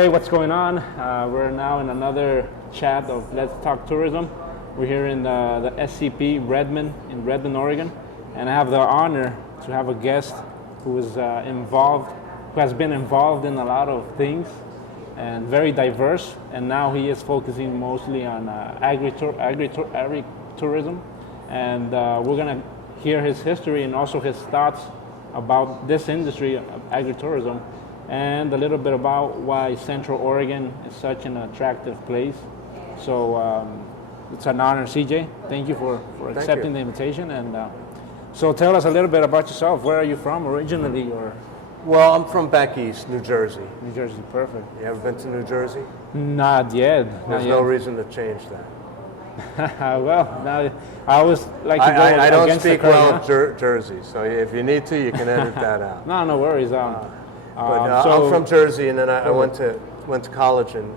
Hey, what's going on? We're now in another chat of Let's Talk Tourism. We're here in the SCP Redmond in Redmond, Oregon, and I have the honor to have a guest who is who has been involved in a lot of things and very diverse, and now he is focusing mostly on agritourism, and we're gonna hear his history and also his thoughts about this industry of agritourism, and a little bit about why Central Oregon is such an attractive place. So it's an honor, CJ. Thank you for accepting the invitation. And so tell us a little bit about yourself. Where are you from originally? Or Well, I'm from back east, New Jersey. New Jersey, perfect. You ever been to New Jersey? Not yet. There's no reason to change that. Well, now I always like to go I don't against speak the well current, of Jersey, so if you need to, you can edit that out. No worries. But I'm from Jersey, and then I went to college in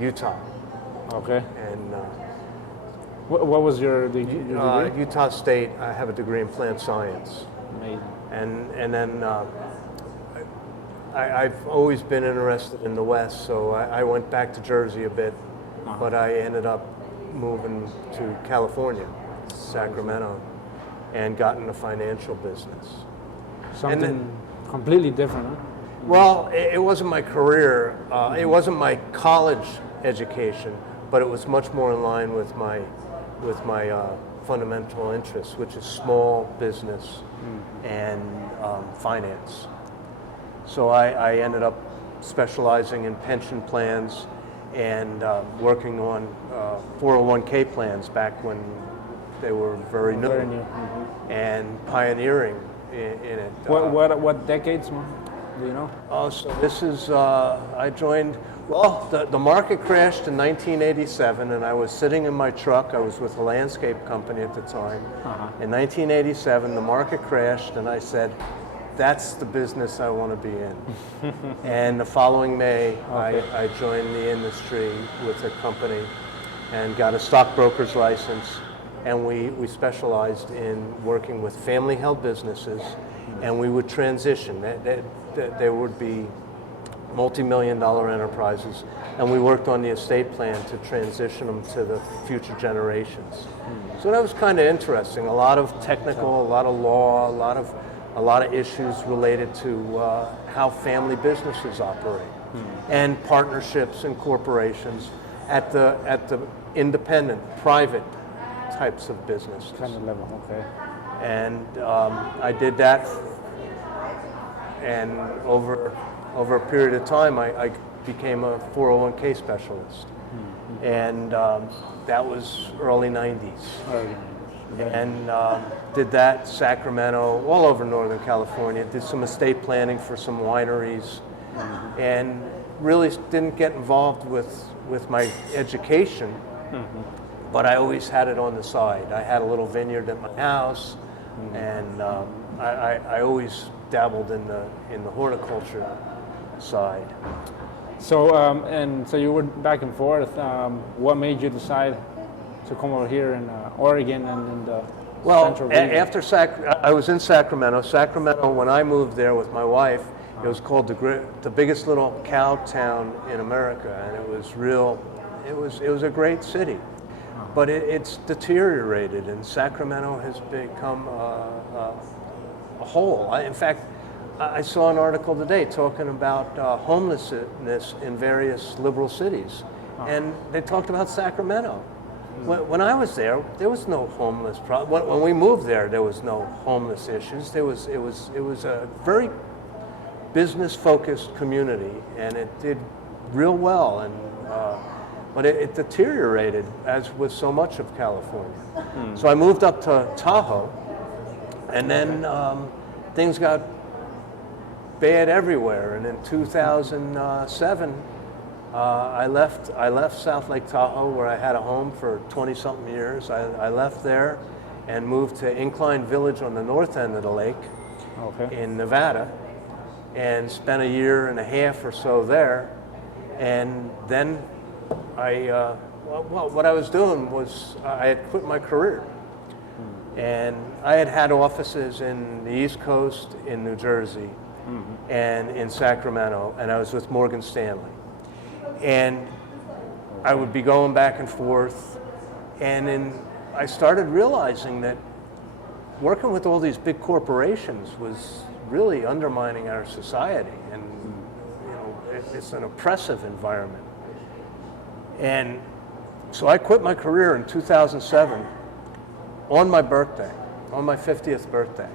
Utah. Okay. And What was your degree? Utah State. I have a degree in plant science. Amazing. And then I've always been interested in the West, so I went back to Jersey a bit, but I ended up moving to California, Sacramento, and got in the financial business. Something completely different, huh? Well, it wasn't my career. It wasn't my college education, but it was much more in line with my fundamental interests, which is small business and finance. So I ended up specializing in pension plans and working on 401k plans back when they were very new, and pioneering in it. What decades, do you know? So this is, I joined, well, the market crashed in 1987, and I was sitting in my truck. I was with a landscape company at the time. In 1987, the market crashed, and I said, that's the business I want to be in. And the following May, I joined the industry with a company and got a stockbroker's license, and we specialized in working with family-held businesses, and we would transition. There would be multi-million-dollar enterprises, and we worked on the estate plan to transition them to the future generations. So that was kind of interesting. A lot of technical, a lot of law, a lot of issues related to how family businesses operate, and partnerships and corporations at the independent, private types of businesses. Kind of level, okay. And I did that, and over a period of time, I became a 401k specialist, and that was early 90s. And did that, Sacramento, all over Northern California, did some estate planning for some wineries, and really didn't get involved with my education, but I always had it on the side. I had a little vineyard at my house, and I always dabbled in the horticulture side. So, so you were back and forth. What made you decide to come over here in Oregon and in the central region? After I was in Sacramento. Sacramento, when I moved there with my wife, it was called the biggest little cow town in America, and it was real. It was a great city, but it's deteriorated, and Sacramento has become a hole. In fact, I saw an article today talking about homelessness in various liberal cities, and they talked about Sacramento. When I was there was no homeless problem. When we moved there was no homeless issues. It was a very business-focused community, and it did real well. And but it deteriorated, as with so much of California. So I moved up to Tahoe, and then things got bad everywhere. And in 2007. I left South Lake Tahoe, where I had a home for 20-something years. I left there and moved to Incline Village on the north end of the lake in Nevada, and spent a year and a half or so there. And then what I was doing was I had quit my career. And I had offices in the East Coast, in New Jersey, and in Sacramento, and I was with Morgan Stanley. And I would be going back and forth, and I started realizing that working with all these big corporations was really undermining our society, and it's an oppressive environment. And so I quit my career in 2007 on my birthday, on my 50th birthday.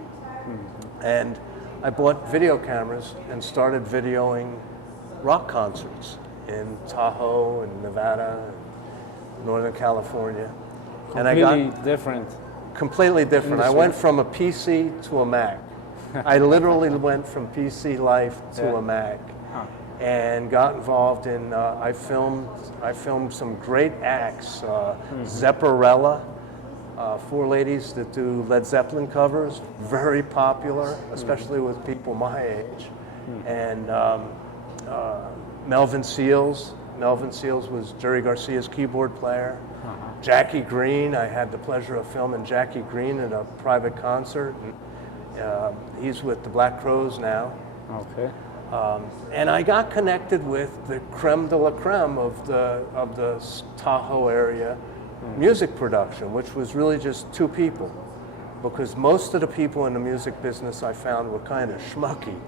And I bought video cameras and started videoing rock concerts in Tahoe and Nevada, and Northern California. Completely different. Completely different. Industry. I went from a PC to a Mac. I literally went from PC life to a Mac, and got involved in. I filmed some great acts. Zepparella, 4 ladies that do Led Zeppelin covers, very popular, especially with people my age. And Melvin Seals. Melvin Seals was Jerry Garcia's keyboard player. Jackie Green, I had the pleasure of filming Jackie Green at a private concert. And, he's with the Black Crowes now. Okay. And I got connected with the creme de la creme of the Tahoe area music production, which was really just 2 people, because most of the people in the music business I found were kind of schmucky.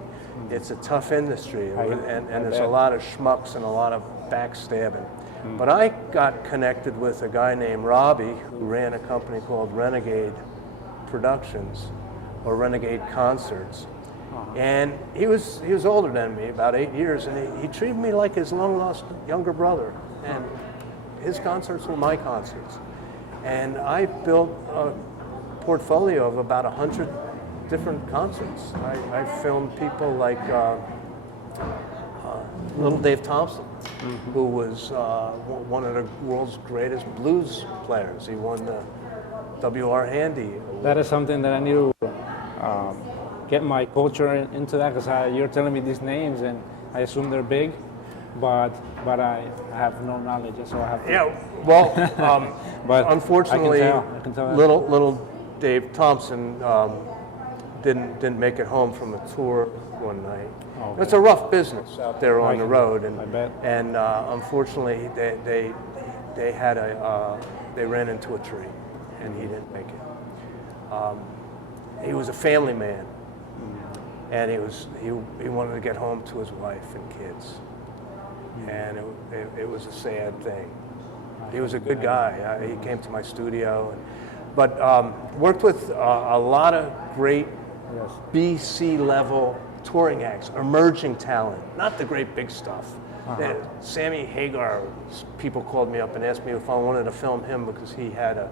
It's a tough industry, and there's a lot of schmucks and a lot of backstabbing. But I got connected with a guy named Robbie, who ran a company called Renegade Productions, or Renegade Concerts. And he was older than me, about 8 years, and he treated me like his long-lost younger brother. And his concerts were my concerts. And I built a portfolio of about 100 different concerts. I filmed people like Little Dave Thompson, who was one of the world's greatest blues players. He won the W.R. Handy Award. That is something that I need to get my culture into that, because you're telling me these names and I assume they're big, but I have no knowledge, so I have to. Yeah, well, but unfortunately, I can tell little Dave Thompson didn't make it home from a tour one night. Okay. It's a rough business out there on the road, and I bet. And unfortunately, they ran into a tree, and he didn't make it. He was a family man, and he wanted to get home to his wife and kids, and it was a sad thing. He was a good guy. He came to my studio, but worked with a lot of great BC level touring acts, emerging talent, not the great big stuff. Sammy Hagar, people called me up and asked me if I wanted to film him, because he had a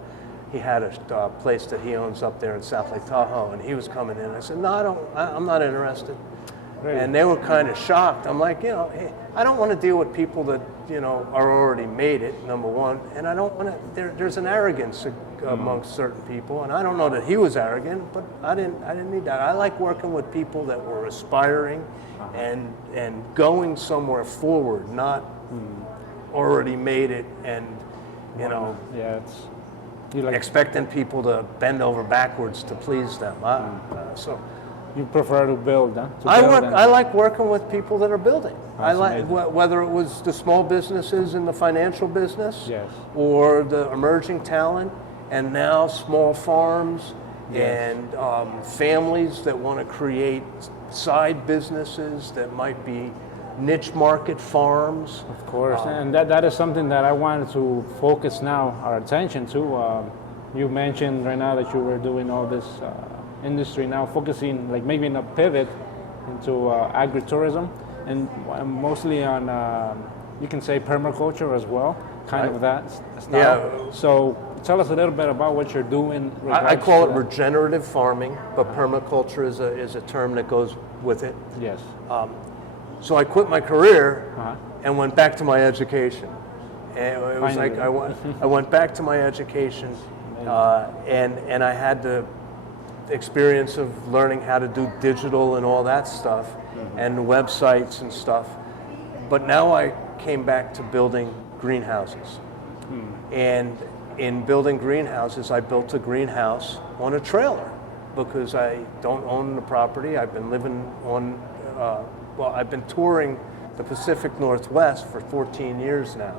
place that he owns up there in South Lake Tahoe, and he was coming in. I said, no, I'm not interested. Really? And they were kind of shocked. I'm like, hey, I don't want to deal with people that, are already made it, number one, and I don't want to, there's an arrogance amongst certain people, and I don't know that he was arrogant, but I didn't need that. I like working with people that were aspiring and going somewhere forward, not already made it, and, expecting people to bend over backwards to please them. So you prefer to build, huh? I like working with people that are building. I like whether it was the small businesses in the financial business, or the emerging talent, and now small farms and families that want to create side businesses that might be niche market farms. Of course, and that is something that I wanted to focus now our attention to. You mentioned right now that you were doing all this industry now, focusing like maybe in a pivot into agritourism, and mostly on you can say permaculture as well, kind of that style. Yeah. So tell us a little bit about what you're doing. I call it regenerative farming, but permaculture is a term that goes with it. Yes. So I quit my career and went back to my education. And it was like I went back to my education, and I had the experience of learning how to do digital and all that stuff, and websites and stuff. But now I came back to building greenhouses. And in building greenhouses, I built a greenhouse on a trailer, because I don't own the property. I've been living on, I've been touring the Pacific Northwest for 14 years now.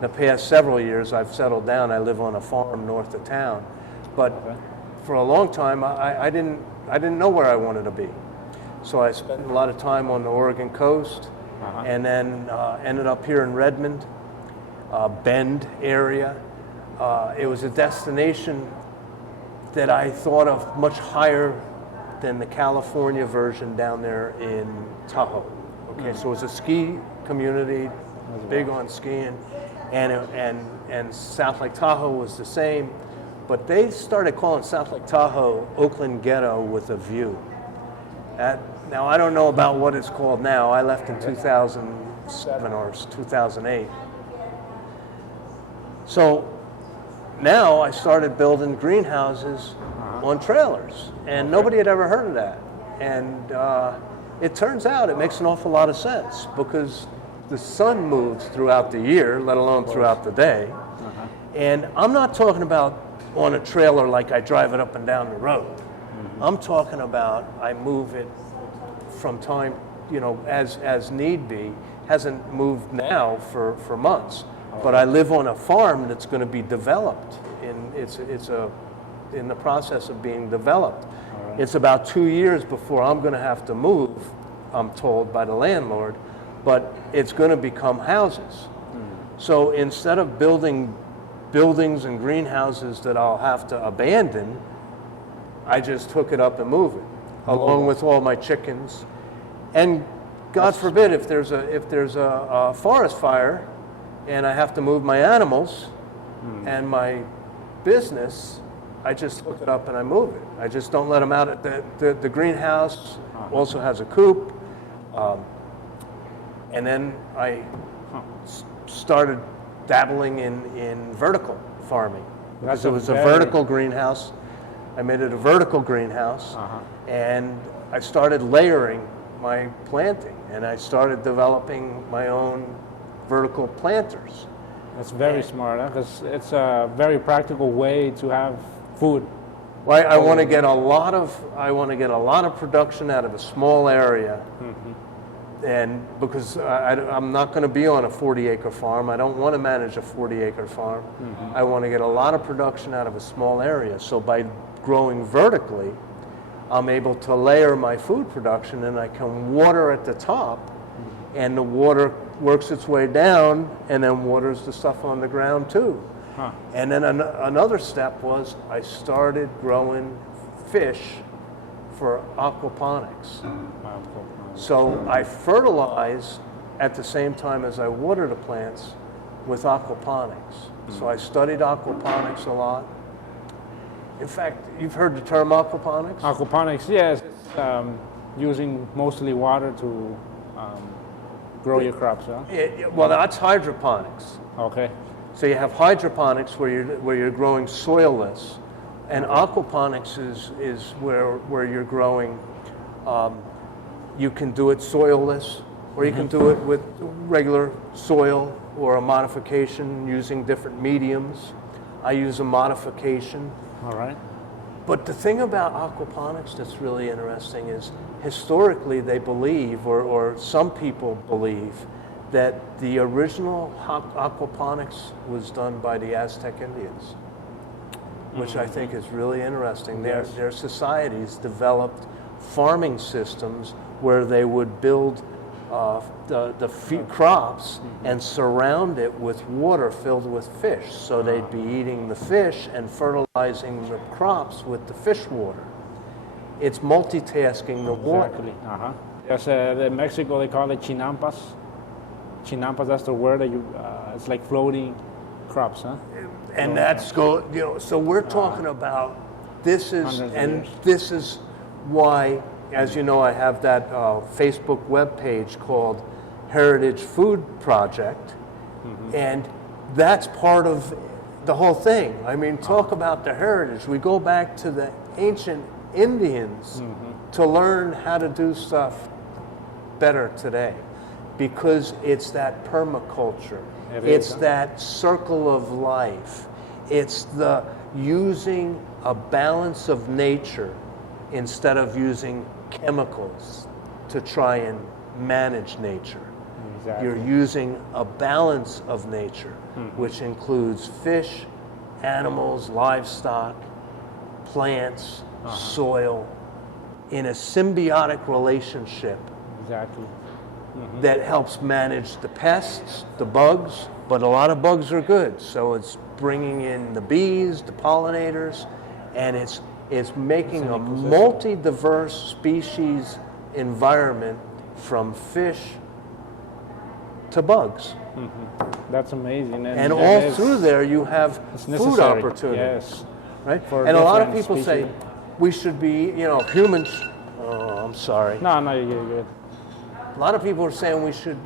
The past several years I've settled down. I live on a farm north of town. But for a long time I didn't know where I wanted to be. So I spent a lot of time on the Oregon coast, and then ended up here in Redmond, Bend area. It was a destination that I thought of much higher than the California version down there in Tahoe. Okay, so it was a ski community, big on skiing, and South Lake Tahoe was the same, but they started calling South Lake Tahoe Oakland Ghetto with a View. Now I don't know about what it's called now. I left in 2007 or 2008. So now I started building greenhouses on trailers, and nobody had ever heard of that. And it turns out it makes an awful lot of sense, because the sun moves throughout the year, let alone throughout the day. And I'm not talking about on a trailer like I drive it up and down the road. I'm talking about I move it from time, as need be. Hasn't moved now for months, but I live on a farm that's going to be developed. It's in the process of being developed. It's about 2 years before I'm going to have to move, I'm told by the landlord, but it's going to become houses. So instead of building buildings and greenhouses that I'll have to abandon, I just hook it up and move it, along with all my chickens. And God forbid, if there's a forest fire and I have to move my animals and my business, I just hook it up and I move it. I just don't let them out. The greenhouse also has a coop. And then I started dabbling in vertical farming. Because it was a vertical greenhouse. I made it a vertical greenhouse, and I started layering my planting, and I started developing my own vertical planters. That's very smart, because it's a very practical way to have food. Well, I want to get a lot of production out of a small area, and because I'm not going to be on a 40-acre farm, I don't want to manage a 40-acre farm. I want to get a lot of production out of a small area. So by growing vertically, I'm able to layer my food production, and I can water at the top, and the water works its way down and then waters the stuff on the ground too. And then another step was I started growing fish for aquaponics. So I fertilize at the same time as I water the plants with aquaponics. So I studied aquaponics a lot. In fact, you've heard the term aquaponics? Aquaponics, yes. It's using mostly water to grow your crops, huh? Well, that's hydroponics. Okay. So you have hydroponics where you're growing soilless, and aquaponics is where you're growing. You can do it soilless, or you can do it with regular soil or a modification using different mediums. I use a modification. All right. But the thing about aquaponics that's really interesting is historically they believe, or some people believe, that the original aquaponics was done by the Aztec Indians, which I think is really interesting. Yes. Their societies developed farming systems where they would build the crops and surround it with water filled with fish. So they'd be eating the fish and fertilizing the crops with the fish water. It's multitasking the water. Exactly. Yes, in Mexico they call it chinampas. Chinampas, that's the word that it's like floating crops, huh? And that's so we're talking about this is why, as you know, I have that Facebook web page called Heritage Food Project, and that's part of the whole thing. I mean, talk about the heritage. We go back to the ancient Indians to learn how to do stuff better today, because it's that permaculture. It's that circle of life. It's the using a balance of nature instead of using chemicals to try and manage nature. Exactly. You're using a balance of nature, which includes fish, animals, livestock, plants, soil, in a symbiotic relationship Exactly. that helps manage the pests, the bugs, but a lot of bugs are good. So it's bringing in the bees, the pollinators, and it's making a multi-diverse species environment from fish to bugs. That's amazing. And all through there you have food opportunities. Yes. Right? For And a lot of different people say species. we should be, humans. Oh, I'm sorry. No, you're good. A lot of people are saying we should,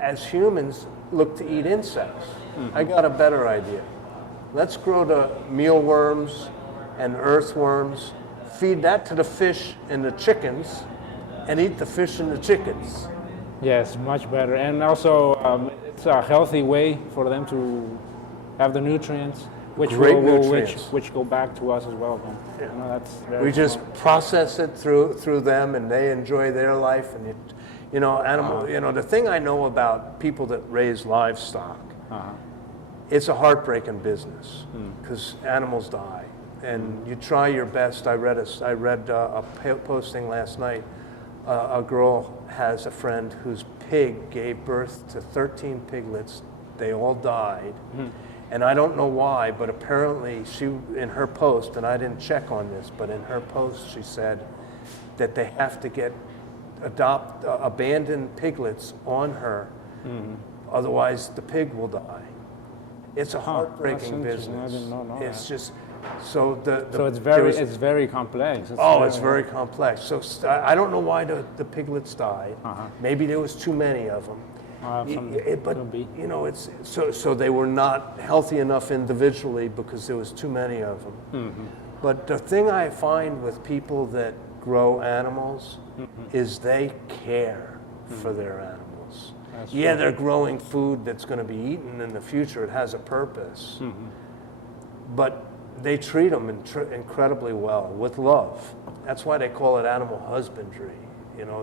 as humans, look to eat insects. I got a better idea. Let's grow the mealworms and earthworms, feed that to the fish and the chickens, and eat the fish and the chickens. Yes, much better. And also, it's a healthy way for them to have the nutrients, which which go back to us as well. Yeah. That's very We just process it through them, and they enjoy their life. And the thing I know about people that raise livestock, it's a heartbreaking business because animals die, and you try your best. I read a posting last night. A girl has a friend whose pig gave birth to 13 piglets. They all died. And I don't know why, but apparently she, in her post, and I didn't check on this, but in her post she said that they have to adopt abandoned piglets on her, otherwise the pig will die. It's a heartbreaking business. I didn't know it's that. just so it's very complex. It's very complex. So I don't know why the piglets died. Maybe there was too many of them. It's so they were not healthy enough individually because there was too many of them. But the thing I find with people that grow animals is they care for their animals. They're growing food that's going to be eaten in the future. It has a purpose. But they treat them incredibly well, with love. That's why they call it animal husbandry.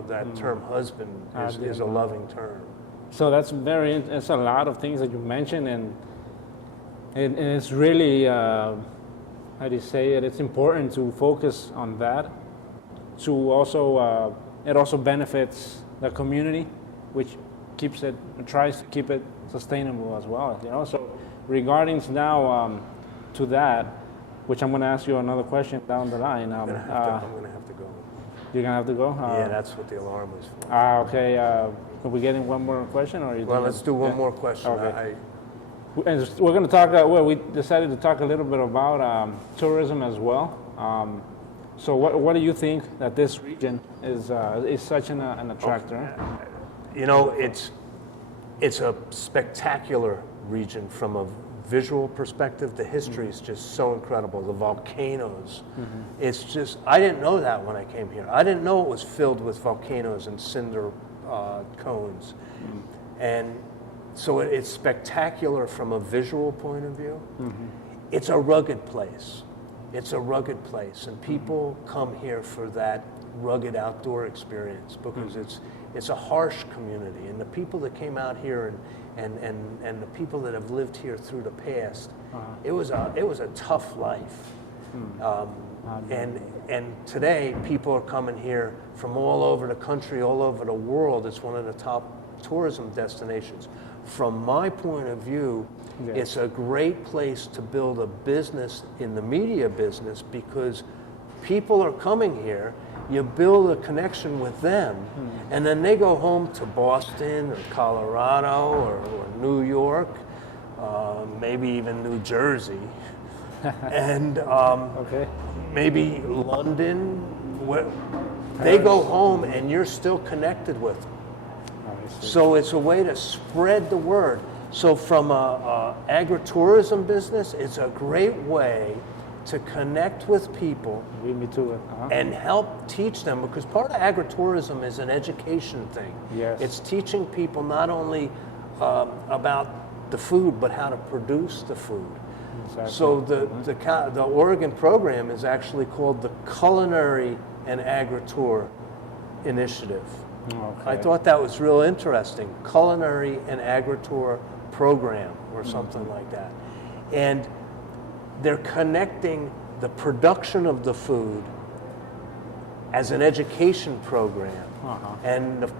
That term husband is a loving term. So it's a lot of things that you mentioned, and it's really, how do you say it, it's important to focus on that. To also, it also benefits the community, which tries to keep it sustainable as well, So regarding now to that, which I'm going to ask you another question down the line. I'm going to have to go. You're going to have to go? Yeah, that's what the alarm was for. Okay. Are we getting one more question? Let's do one more question. Okay. And we're going to talk, we decided to talk a little bit about tourism as well. So what do you think that this region is such an attractor? It's a spectacular region from a visual perspective. The history is just so incredible. The volcanoes. It's just, I didn't know that when I came here. I didn't know it was filled with volcanoes and cinder cones. And so it's spectacular from a visual point of view. It's a rugged place. And people come here for that rugged outdoor experience because it's a harsh community. And the people that came out here and the people that have lived here through the past, it was a tough life. And today people are coming here from all over the country, all over the world. It's one of the top tourism destinations. From my point of view, it's a great place to build a business in the media business because people are coming here. You build a connection with them, and then they go home to Boston or Colorado or New York, maybe even New Jersey, and maybe London. They go home, and you're still connected with them. So it's a way to spread the word. So from a agritourism business, it's a great way to connect with people and help teach them, because part of agritourism is an education thing. Yes. It's teaching people not only about the food, but how to produce the food. Exactly. So the Oregon program is actually called the Culinary and Agritour Initiative. I thought that was real interesting. Culinary and Agritour program or something like that. And they're connecting the production of the food as an education program. And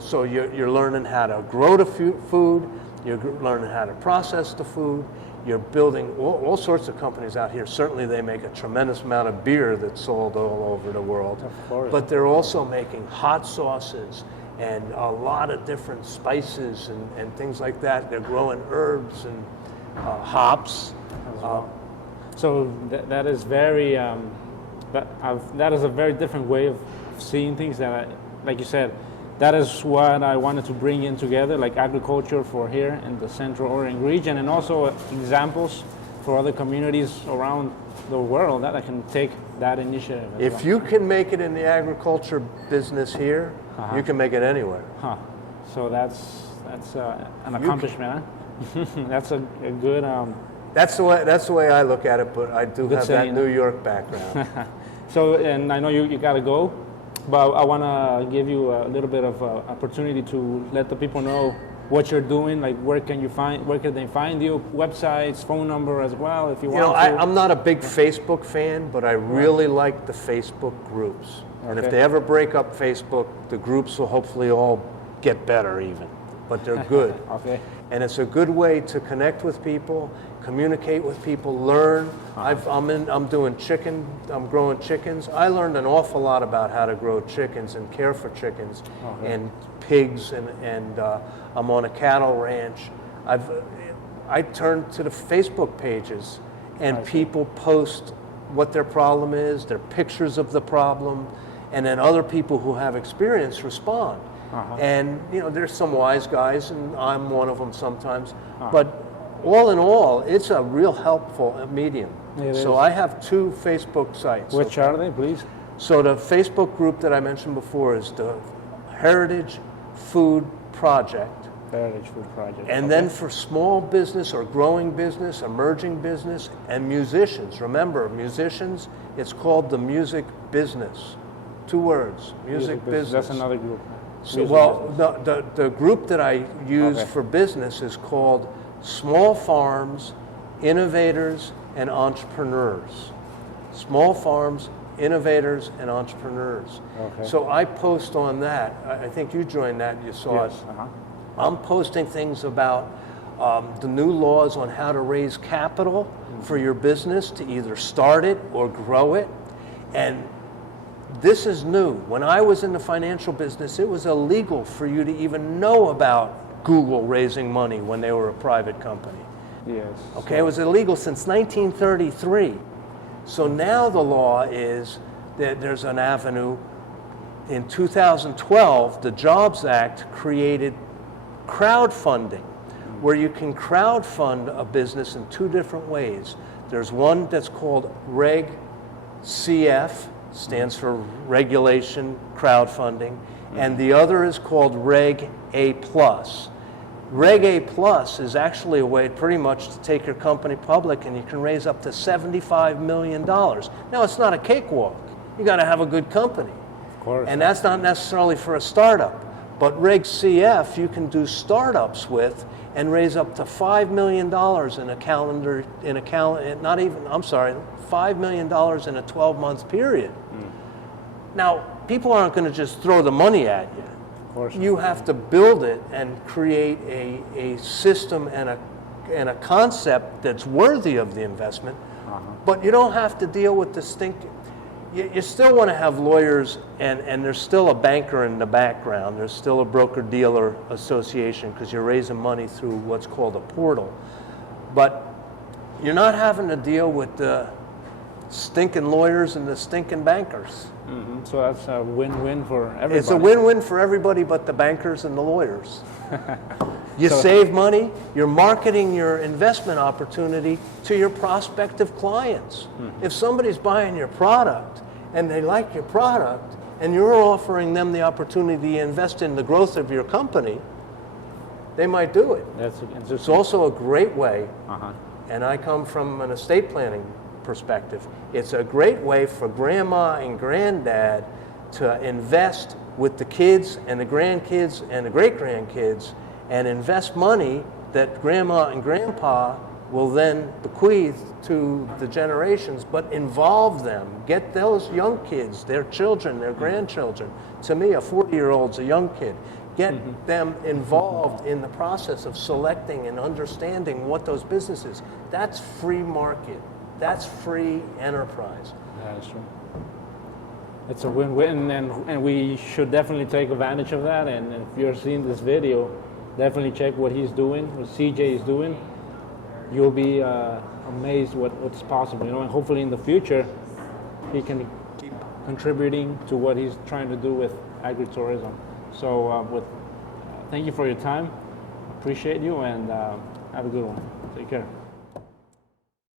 so you're learning how to grow the food, you're learning how to process the food, you're building all sorts of companies out here. Certainly they make a tremendous amount of beer that's sold all over the world. Of course. But they're also making hot sauces and a lot of different spices and things like that. They're growing herbs and hops. So that is very, that is a very different way of seeing things that, like you said, that is what I wanted to bring in together, like agriculture for here in the Central Oregon region, and also examples for other communities around the world that I can take that initiative. If you can make it in the agriculture business here, you can make it anywhere. So that's an accomplishment. Huh? That's a good. That's the way I look at it. But I do have that New York background. So, and I know you got to go. But I want to give you a little bit of opportunity to let the people know what you're doing. Like, where can they find you? Websites, phone number as well, if you want. I'm not a big Facebook fan, but I really like the Facebook groups. And if they ever break up Facebook, the groups will hopefully all get better even. But they're good. And it's a good way to connect with people, communicate with people, learn. I'm doing I'm growing chickens. I learned an awful lot about how to grow chickens and care for chickens and pigs, and I'm on a cattle ranch. I turn to the Facebook pages, and people post what their problem is, their pictures of the problem, and then other people who have experience respond. And there's some wise guys, and I'm one of them sometimes. But all in all, it's a real helpful medium. So I have 2 Facebook sites. Which are they, please? So the Facebook group that I mentioned before is the Heritage Food Project. Heritage Food Project. And then for small business or growing business, emerging business, and musicians. Remember, musicians, it's called the music business. 2 words, music business. That's another group. So, the group that I use for business is called Small Farms, Innovators, and Entrepreneurs. Small Farms, Innovators, and Entrepreneurs. So I post on that. I think you joined that, you saw it. I'm posting things about the new laws on how to raise capital for your business to either start it or grow it. And this is new. When I was in the financial business, it was illegal for you to even know about Google raising money when they were a private company. Yes. Okay, it was illegal since 1933. So now the law is that there's an avenue. In 2012, the Jobs Act created crowdfunding, where you can crowdfund a business in 2 different ways. There's one that's called Reg CF, stands for Regulation Crowdfunding, and the other is called Reg A+. Reg A+ is actually a way pretty much to take your company public, and you can raise up to $75 million. Now, it's not a cakewalk. You got to have a good company. Of course. And that's not necessarily for a startup. But Reg CF, you can do startups with and raise up to $5 million $5 million in a 12-month period. Now, people aren't going to just throw the money at you. Of course. You have to build it and create a system and a concept that's worthy of the investment. But you don't have to deal with the you still want to have lawyers, and there's still a banker in the background. There's still a broker-dealer association because you're raising money through what's called a portal. But you're not having to deal with the stinking lawyers and the stinking bankers. So that's a win-win for everybody. It's a win-win for everybody but the bankers and the lawyers. You save money, you're marketing your investment opportunity to your prospective clients. If somebody's buying your product and they like your product and you're offering them the opportunity to invest in the growth of your company, they might do it. It's also a great way, and I come from an estate planning perspective, it's a great way for grandma and granddad to invest with the kids and the grandkids and the great-grandkids and invest money that grandma and grandpa will then bequeath to the generations, but involve them. Get those young kids, their children, their grandchildren. To me, a 40-year-old's a young kid. Get them involved in the process of selecting and understanding what those businesses. That's free market. That's free enterprise. That's true. It's a win-win, and we should definitely take advantage of that. And if you're seeing this video, definitely check what he's doing, what CJ is doing. You'll be amazed what's possible, you know, and hopefully in the future he can keep contributing to what he's trying to do with agritourism. So thank you for your time. Appreciate you, and have a good one. Take care.